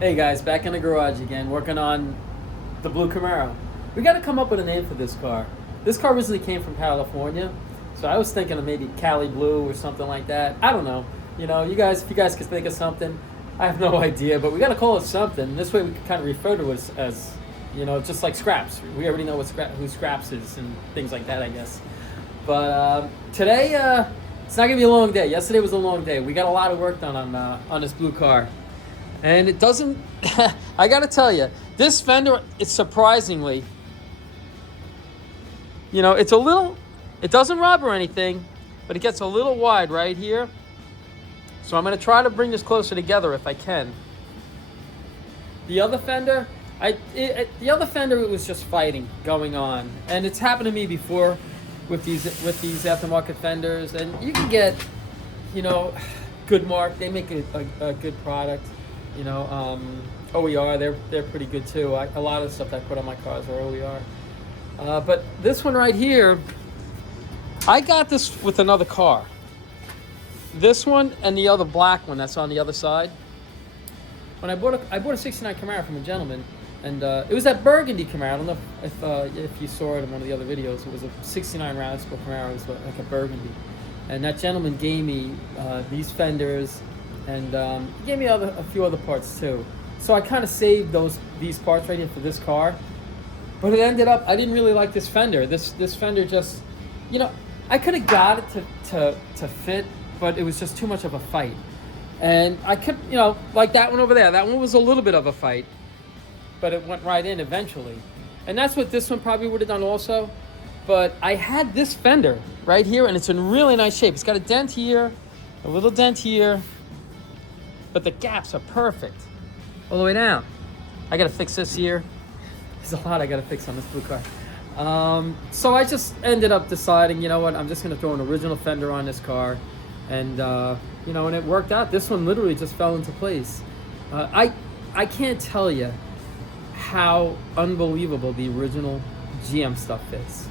Hey guys, back in the garage again, working on the blue Camaro. We got to come up with a name for this car. This car originally came from California, so I was thinking of maybe Cali Blue or something like that. I don't know. You guys, if you guys could think of something, I have no idea, but we got to call it something. This way we can kind of refer to it as just like Scraps. We already know who Scraps is and things like that, I guess. But today, it's not gonna be a long day. Yesterday was a long day. We got a lot of work done on this blue car. And it doesn't, I gotta tell you, this fender, it's surprisingly, it's a little, it doesn't rub or anything, but it gets a little wide right here. So I'm gonna try to bring this closer together if I can. The other fender, it was just fighting going on. And it's happened to me before with these aftermarket fenders. And you can get, good mark, they make a good product. OER, they're pretty good too. A lot of the stuff that I put on my cars are OER. But this one right here, I got this with another car. This one and the other black one that's on the other side. When I bought a 69 Camaro from a gentleman, and it was that burgundy Camaro. I don't know if you saw it in one of the other videos. It was a 69 Round Sport Camaro. It was like a burgundy. And that gentleman gave me these fenders, and he gave me a few other parts too. So I kind of saved these parts right here for this car. But it ended up, I didn't really like this fender. This fender just, I could have got it to fit, but it was just too much of a fight. And I could, like that one over there. That one was a little bit of a fight, but it went right in eventually. And that's what this one probably would have done also. But I had this fender right here, and it's in really nice shape. It's got a dent here, a little dent here, but the gaps are perfect all the way down. I gotta fix this here. There's a lot I gotta fix on this blue car. So I just ended up deciding, you know what, I'm just gonna throw an original fender on this car. And, and it worked out. This one literally just fell into place. I can't tell you how unbelievable the original GM stuff is.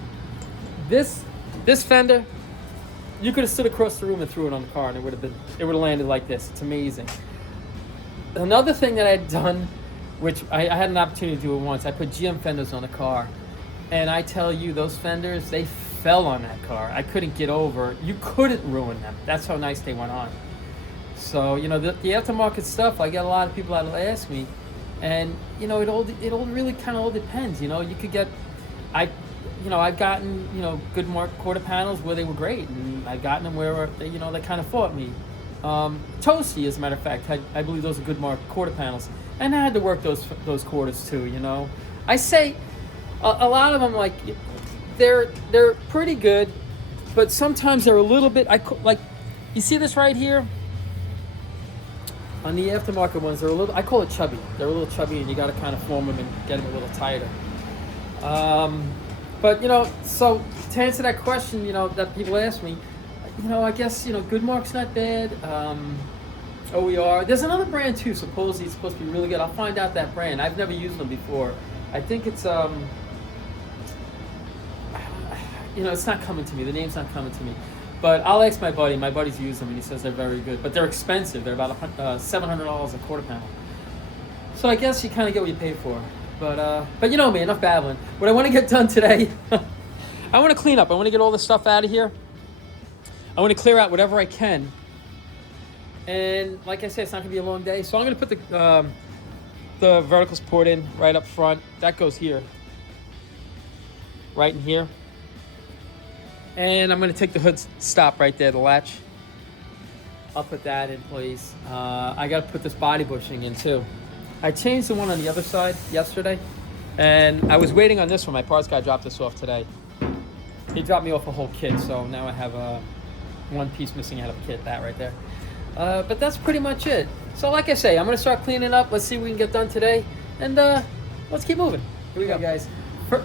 This fender, you could have stood across the room and threw it on the car and it would have landed like this. It's amazing. Another thing that I'd done, which I had an opportunity to do it once, I put GM fenders on a car. And I tell you, those fenders, they fell on that car. I couldn't get over. You couldn't ruin them. That's how nice they went on. So, the aftermarket stuff, I get a lot of people that'll ask me. And, it all really kind of all depends. You could get, I've gotten, good mark quarter panels where they were great. And I've gotten them where, they kind of fought me. Toasty, as a matter of fact, I believe those are good mark quarter panels. And I had to work those quarters too, I say a lot of them, like, they're pretty good, but sometimes they're a little bit, like, you see this right here? On the aftermarket ones, they're a little, I call it chubby. They're a little chubby and you got to kind of form them and get them a little tighter. But, so to answer that question, that people ask me, I guess, Goodmark's not bad. OER. There's another brand too, supposedly it's supposed to be really good. I'll find out that brand. I've never used them before. I think it's, it's not coming to me. The name's not coming to me. But I'll ask my buddy. My buddy's used them and he says they're very good. But they're expensive. They're about $700 a quarter panel. So I guess you kind of get what you pay for. But you know me, enough babbling. What I want to get done today, I want to clean up. I want to get all this stuff out of here. I want to clear out whatever I can. And like I said, it's not going to be a long day. So I'm going to put the vertical support in right up front. That goes here. Right in here. And I'm going to take the hood stop right there, the latch. I'll put that in place. I got to put this body bushing in too. I changed the one on the other side yesterday. And I was waiting on this one. My parts guy dropped this off today. He dropped me off a whole kit. So now I have one piece missing out of the kit, that right there. But that's pretty much it. So like I say, I'm going to start cleaning up. Let's see what we can get done today. And let's keep moving. Here we go, guys.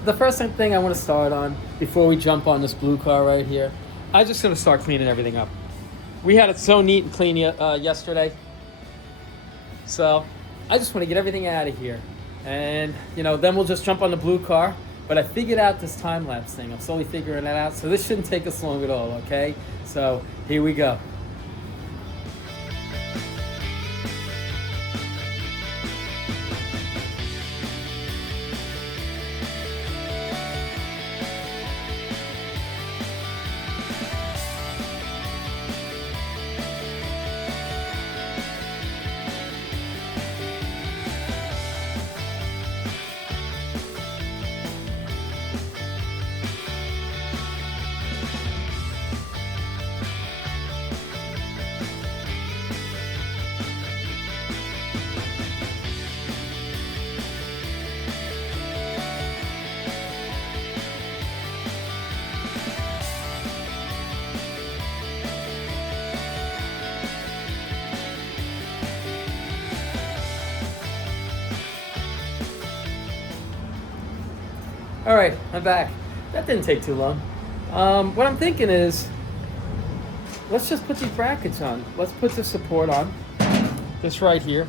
The first thing I want to start on, before we jump on this blue car right here, I'm just going to start cleaning everything up. We had it so neat and clean yesterday. So I just want to get everything out of here. And, then we'll just jump on the blue car. But I figured out this time-lapse thing. I'm slowly figuring that out. So this shouldn't take us long at all, okay? So here we go. All right, I'm back. That didn't take too long. What I'm thinking is, let's just put these brackets on. Let's put the support on. This right here.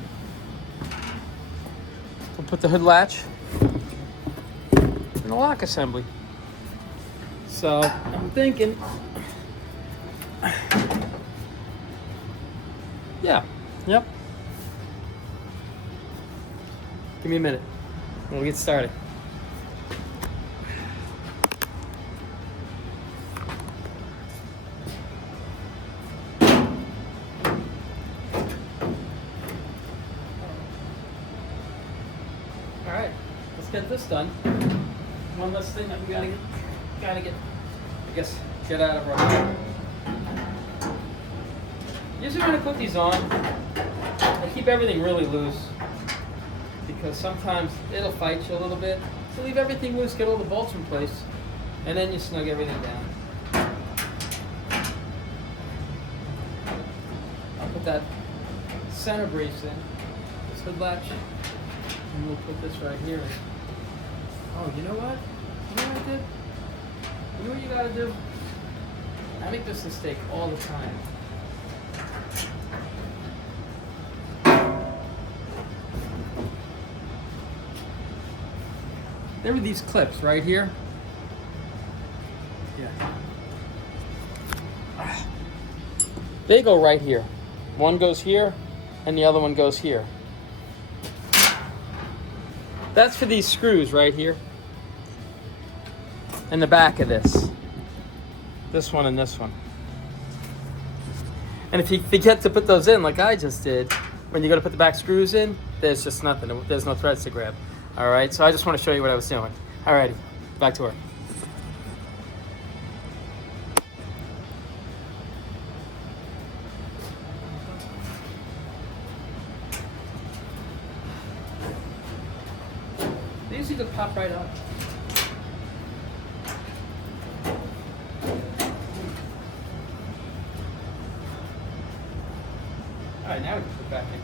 We'll put the hood latch and the lock assembly. So I'm thinking, yeah, yep. Give me a minute. We'll get started. All right, let's get this done. One less thing that we gotta get, I guess, get out of our way. Usually when I put these on, I keep everything really loose because sometimes it'll fight you a little bit. So leave everything loose, get all the bolts in place, and then you snug everything down. I'll put that center brace in, this hood latch, and we'll put this right here. Oh, you know what? You know what I did? You know what you gotta do? I make this mistake all the time. There were these clips right here. Yeah. They go right here. One goes here, and the other one goes here. That's for these screws right here. And the back of this. This one and this one. And if you forget to put those in like I just did, when you go to put the back screws in, there's just nothing. There's no threads to grab. All right, so I just want to show you what I was doing. All righty, back to work. They usually just pop right up. All right, now we can put it back in.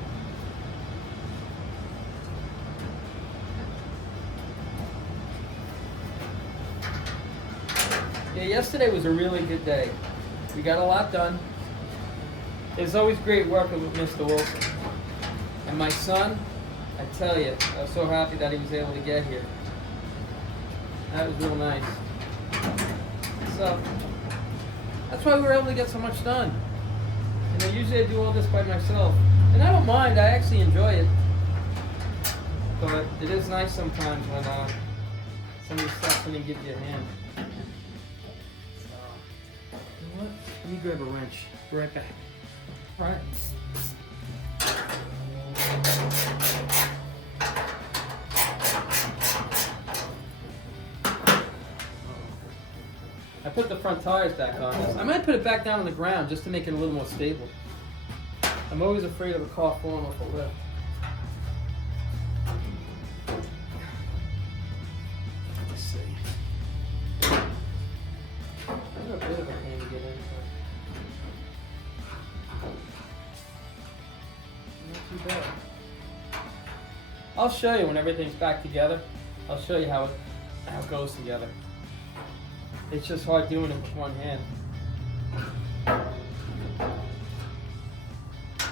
Yeah, yesterday was a really good day. We got a lot done. It's always great working with Mr. Wilson. And my son, I tell you, I was so happy that he was able to get here. That was real nice. So, that's why we were able to get so much done. You know, usually I do all this by myself. And I don't mind, I actually enjoy it. But it is nice sometimes when somebody steps in and gives you a hand. So, you know what? Let me grab a wrench. Be right back. All right. I put the front tires back on this. I might put it back down on the ground just to make it a little more stable. I'm always afraid of a car falling off a lift. Let's see. It's a bit of a pain to get in, but not too bad. I'll show you when everything's back together. I'll show you how it goes together. It's just hard doing it with one hand.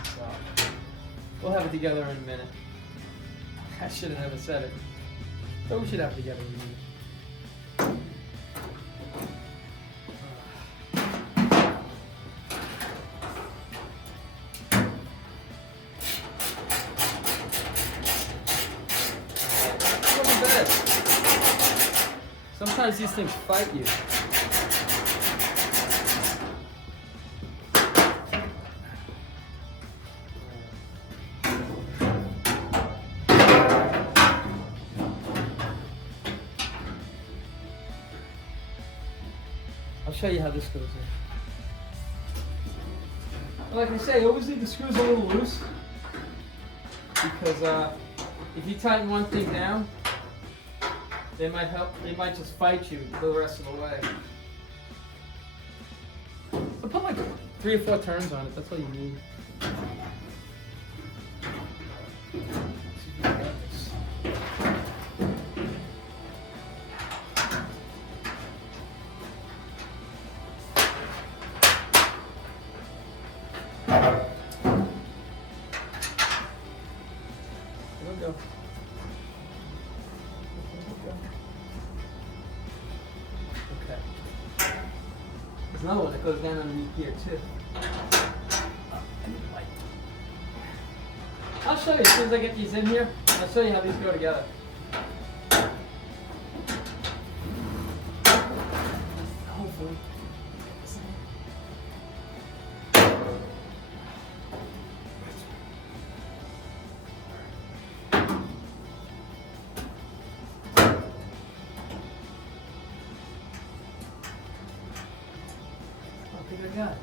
So, we'll have it together in a minute. I should have never said it. But we should have it together in a minute. Sometimes these things fight you. I'll show you how this goes in. Like I say, always leave the screws a little loose because if you tighten one thing down, they might just fight you the rest of the way. So put like 3 or 4 turns on it, that's all you need. Here we go. Okay. There's another one that goes down underneath here too. I'll show you as soon as I get these in here. I'll show you how these go together. Hopefully. I think I got it.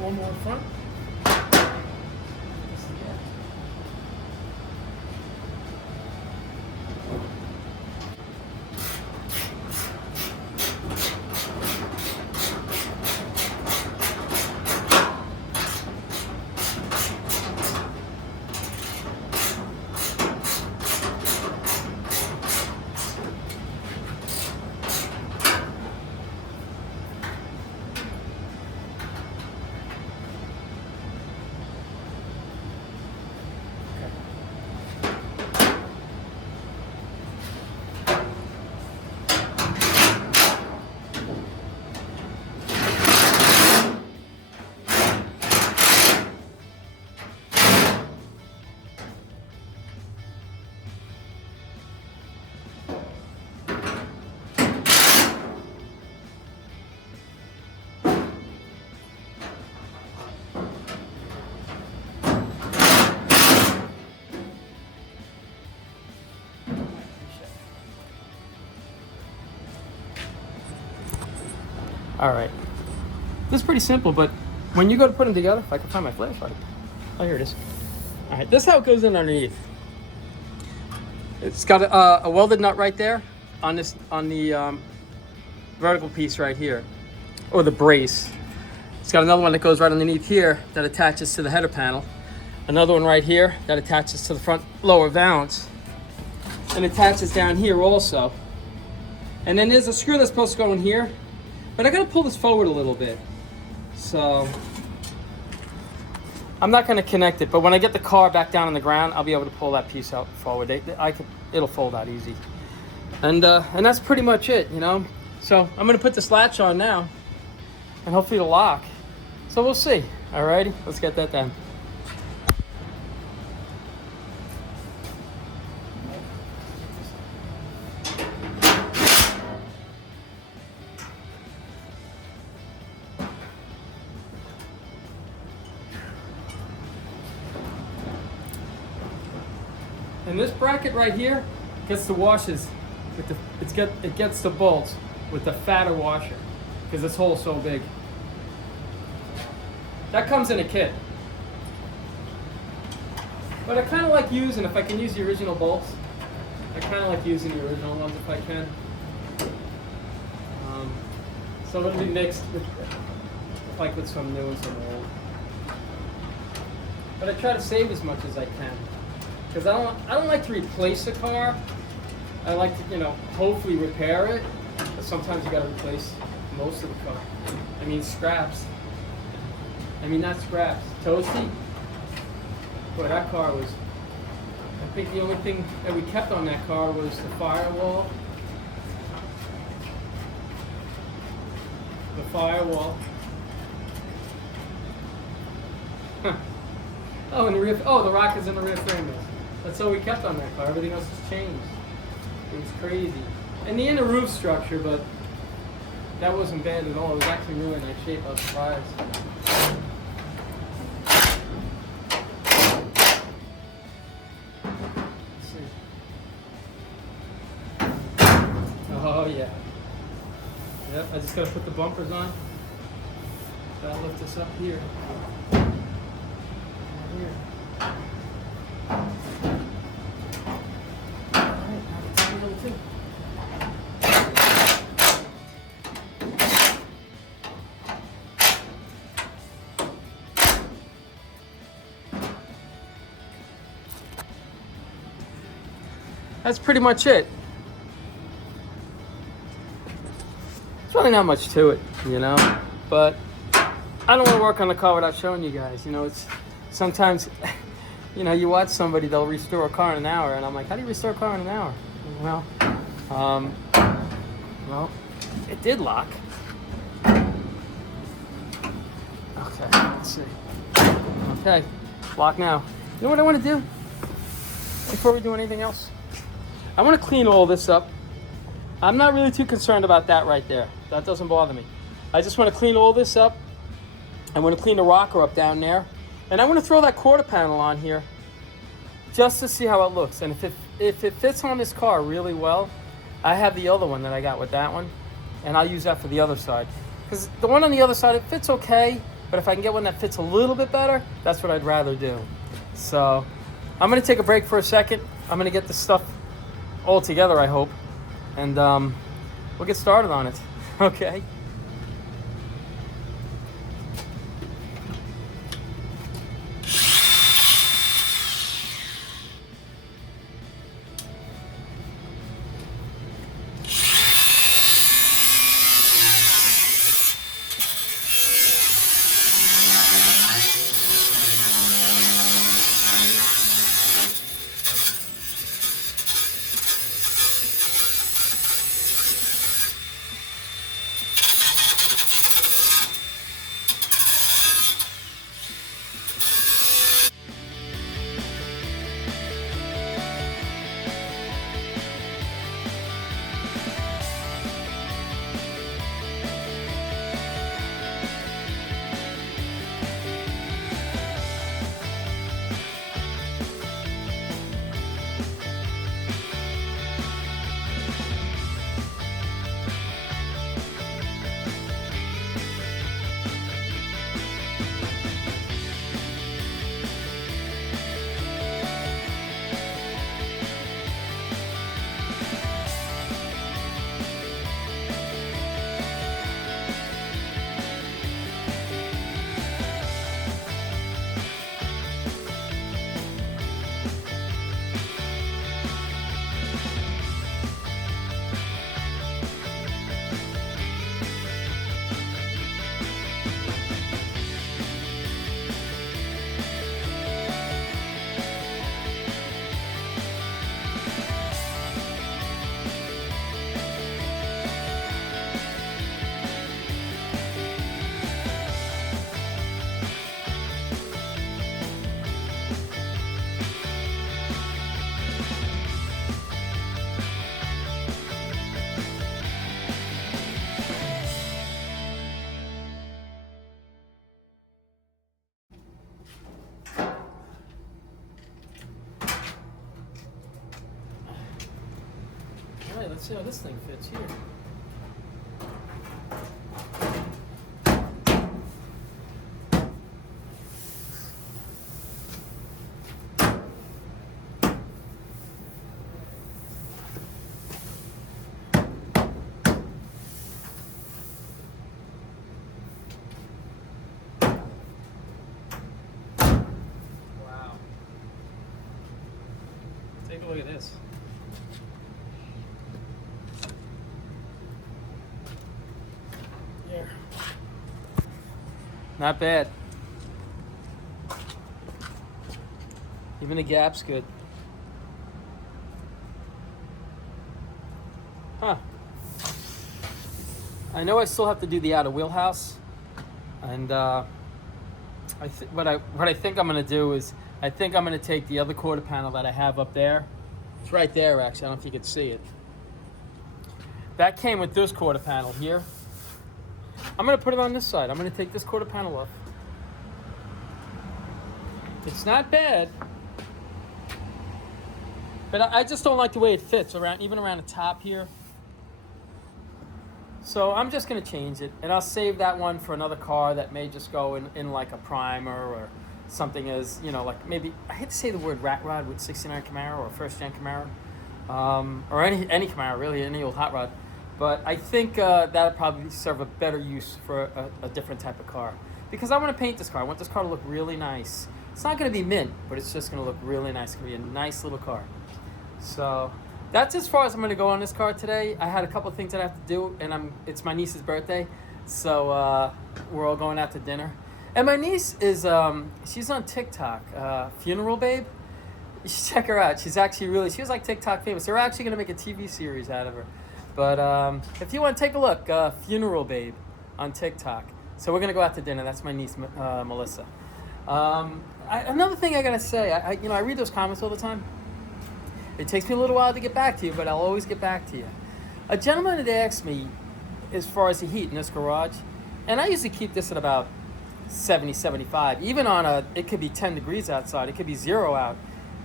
One more in front. All right, this is pretty simple, but when you go to put them together, if I can find my flashlight. Oh, here it is. All right, this is how it goes in underneath. It's got a welded nut right there on the vertical piece right here, or the brace. It's got another one that goes right underneath here that attaches to the header panel. Another one right here that attaches to the front lower valance, and attaches down here also. And then there's a screw that's supposed to go in here, but I gotta pull this forward a little bit. So I'm not gonna connect it, but when I get the car back down on the ground, I'll be able to pull that piece out forward. It'll fold out easy. And that's pretty much it, you know? So I'm gonna put this latch on now, and hopefully it'll lock. So we'll see. Alrighty, let's get that done. And this bracket right here gets the washers with it gets the bolts with the fatter washer because this hole's so big. That comes in a kit. But I kind of like using, if I can use the original bolts, I kind of like using the original ones if I can. So it'll be mixed with some new and some old. But I try to save as much as I can. Because I don't like to replace a car. I like to, hopefully repair it. But sometimes you gotta replace most of the car. I mean scraps. I mean not scraps. Toasty. Boy, that car was, I think the only thing that we kept on that car was the firewall. The firewall. Oh, and the rear, the rockets in the rear frame. That's all we kept on that car. Everything else has changed. It was crazy. And the inner roof structure, but that wasn't bad at all. It was actually really nice shape. I was surprised. Let's see. Oh yeah. Yep, I just gotta put the bumpers on. Gotta lift this up here. Here. that's pretty much it. There's really not much to it, you know, but I don't want to work on the car without showing you guys. You know, it's sometimes, you know, you watch somebody, they'll restore a car in an hour, and I'm like, how do you restore a car in an hour? Well, well, it did lock. Okay, let's see. Okay, lock now. You know what I want to do before we do anything else? I want to clean all this up. I'm not really too concerned about that right there. That doesn't bother me. I just want to clean all this up. I want to clean the rocker up down there. And I want to throw that quarter panel on here just to see how it looks. And if it fits on this car really well, I have the other one that I got with that one, and I'll use that for the other side. Because the one on the other side, it fits okay, but if I can get one that fits a little bit better, that's what I'd rather do. So I'm going to take a break for a second. I'm going to get this stuff all together, I hope, and we'll get started on it. Okay. All right, let's see how this thing fits here. Wow. Take a look at this. There. Not bad. Even the gap's good. Huh. I know I still have to do the outer wheelhouse, and what I think I'm gonna do is I think I'm gonna take the other quarter panel that I have up there. It's right there, actually. I don't know if you can see it. That came with this quarter panel here. I'm gonna put it on this side. I'm gonna take this quarter panel off. It's not bad, but I just don't like the way it fits around, even around the top here. So I'm just gonna change it, and I'll save that one for another car that may just go in like a primer or something, as you know, like maybe, I hate to say the word rat rod with 69 Camaro or first gen Camaro, or any Camaro really, any old hot rod. But I think that'll probably serve a better use for a different type of car, because I want to paint this car. I want this car to look really nice. It's not going to be mint, but it's just going to look really nice. It's going to be a nice little car. So that's as far as I'm going to go on this car today. I had a couple of things that I have to do, and it's my niece's birthday, so we're all going out to dinner. And my niece is she's on TikTok, Funeral Babe. You should check her out. She was like TikTok famous. They're actually going to make a TV series out of her. But if you want to take a look, Funeral Babe on TikTok. So we're going to go out to dinner. That's my niece, Melissa. Another thing I got to say, I read those comments all the time. It takes me a little while to get back to you, but I'll always get back to you. A gentleman had asked me as far as the heat in this garage, and I usually keep this at about 70, 75. Even on it could be 10 degrees outside. It could be 0 out.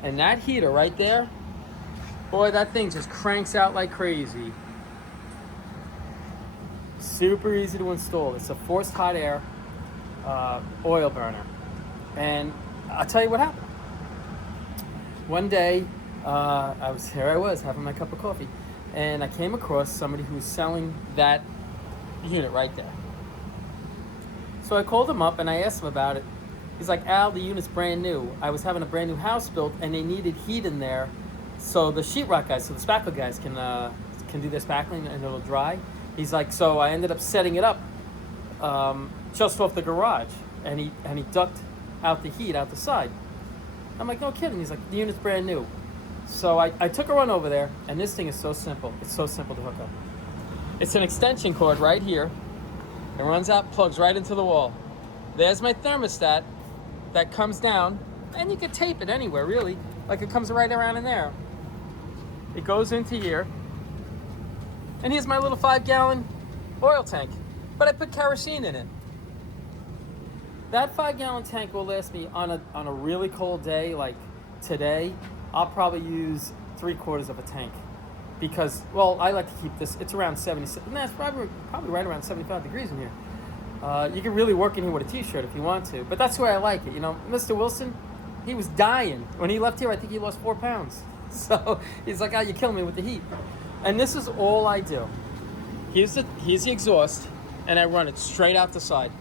And that heater right there, boy, that thing just cranks out like crazy. Super easy to install. It's a forced hot air oil burner. And I'll tell you what happened. One day, I was having my cup of coffee, and I came across somebody who was selling that unit right there. So I called him up and I asked him about it. He's like, Al, the unit's brand new. I was having a brand new house built, and they needed heat in there, so the sheetrock guys, so the spackle guys can do their spackling and it'll dry. He's like, so I ended up setting it up just off the garage, and he ducked out the heat out the side. I'm like, no kidding. He's like, the unit's brand new. So I took a run over there, and this thing is so simple. It's so simple to hook up. It's an extension cord right here. It runs out, plugs right into the wall. There's my thermostat that comes down, and you can tape it anywhere, really. Like it comes right around in there. It goes into here. And here's my little 5-gallon oil tank. But I put kerosene in it. That 5-gallon tank will last me on a really cold day like today. I'll probably use 3/4 of a tank. Because, well, I like to keep this, it's around 70, it's probably right around 75 degrees in here. You can really work in here with a t-shirt if you want to, but that's the way I like it. You know, Mr. Wilson, he was dying. When he left here, I think he lost 4 pounds. So he's like, oh, you're killing me with the heat. And this is all I do. Here's the exhaust, and I run it straight out the side.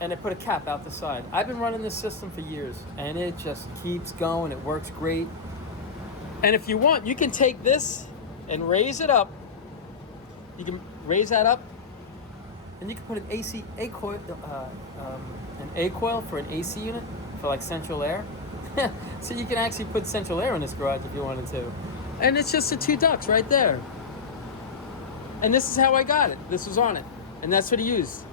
And I put a cap out the side. I've been running this system for years, and it just keeps going. It works great. And if you want, you can take this and raise it up. You can raise that up, and you can put an A coil for an AC unit for like central air. So you can actually put central air in this garage if you wanted to. And it's just the 2 ducts right there. And this is how I got it. This was on it, and that's what he used.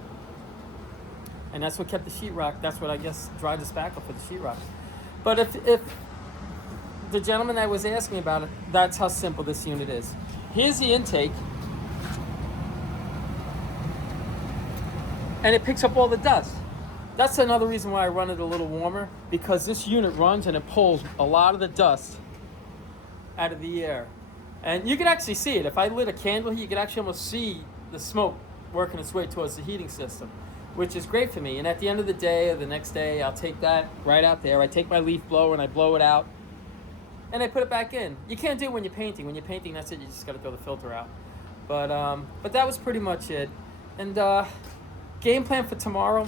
And that's what kept the sheetrock. That's what I guess dried the spackle for the sheetrock. But if the gentleman that was asking about it, that's how simple this unit is. Here's the intake. And it picks up all the dust. That's another reason why I run it a little warmer, because this unit runs and it pulls a lot of the dust out of the air. And you can actually see it. If I lit a candle here, you can actually almost see the smoke working its way towards the heating system, which is great for me. And at the end of the day or the next day, I'll take that right out there. I take my leaf blower and I blow it out, and I put it back in. You can't do it when you're painting. When you're painting, that's it. You just got to throw the filter out. But that was pretty much it. And game plan for tomorrow,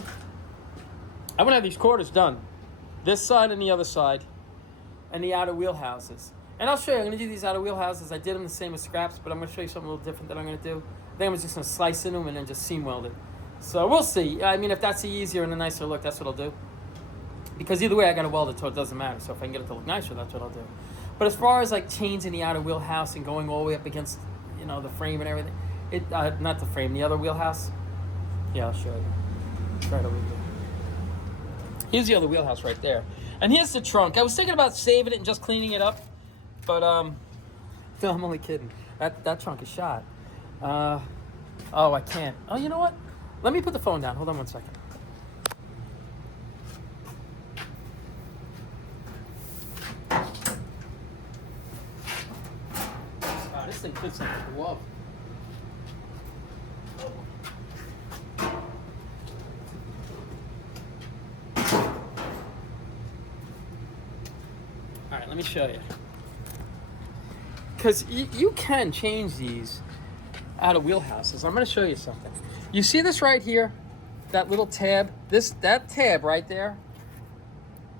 I want to have these quarters done. This side and the other side, and the outer wheelhouses. And I'll show you. I'm going to do these outer wheelhouses. I did them the same as scraps, but I'm going to show you something a little different that I'm going to do. I think I'm just going to slice in them and then just seam weld it. So we'll see. I mean, if that's the easier and the nicer look, that's what I'll do. Because either way, I got to weld it, so it doesn't matter. So if I can get it to look nicer, that's what I'll do. But as far as like changing the outer wheelhouse and going all the way up against, the frame and everything, not the frame, the other wheelhouse. Yeah, I'll show you. Right over here. Here's the other wheelhouse right there, and here's the trunk. I was thinking about saving it and just cleaning it up, but no, I'm only kidding. That trunk is shot. Oh, I can't. Oh, you know what? Let me put the phone down. Hold on 1 second. This thing fits like a glove. All right, let me show you. Because you can change these out of wheelhouses. I'm going to show you something. You see this right here? That little tab? That tab right there?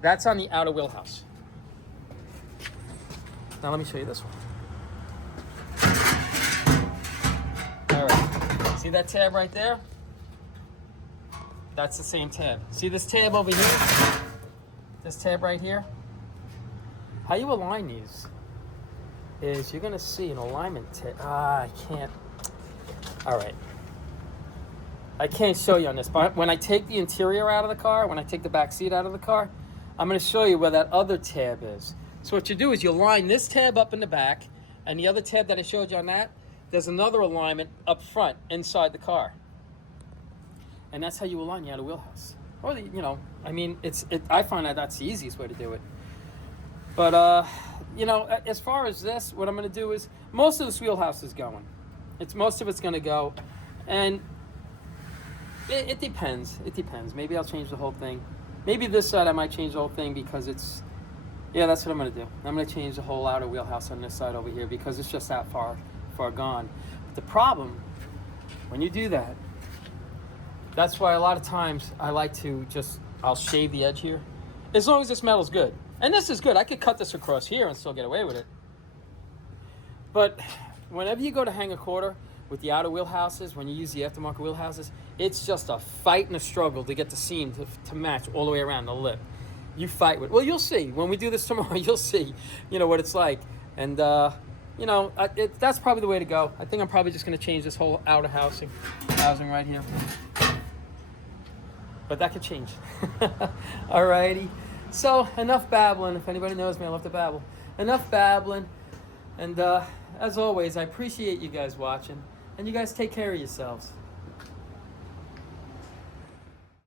That's on the outer wheelhouse. Now let me show you this one. All right. See that tab right there? That's the same tab. See this tab over here? This tab right here? How you align these is you're going to see an alignment tab. I can't. All right. I can't show you on this, but when I take the interior out of the car, when I take the back seat out of the car, I'm going to show you where that other tab is. So what you do is you line this tab up in the back, and the other tab that I showed you on that, there's another alignment up front inside the car. And that's how you align you out of Wheelhouse. Or, you know, I mean, I find that that's the easiest way to do it. But, you know, as far as this, what I'm going to do is, most of this Wheelhouse is going. Most of it's going to go. And it depends. It depends. Maybe I'll change the whole thing. Maybe this side I might change the whole thing because it's, yeah, that's what I'm going to do. I'm going to change the whole outer Wheelhouse on this side over here because it's just that far gone. But the problem, when you do that, that's why a lot of times I like to I'll shave the edge here. As long as this metal's good. And this is good. I could cut this across here and still get away with it. But whenever you go to hang a quarter with the outer Wheelhouses, when you use the aftermarket Wheelhouses, it's just a fight and a struggle to get the seam to match all the way around the lip. You fight with, well, you'll see. When we do this tomorrow, you'll see, you know, what it's like. And, you know, that's probably the way to go. I think I'm probably just going to change this whole outer housing right here. But that could change. Alrighty. So, enough babbling. If anybody knows me, I love to babble. Enough babbling. And as always, I appreciate you guys watching. And you guys take care of yourselves.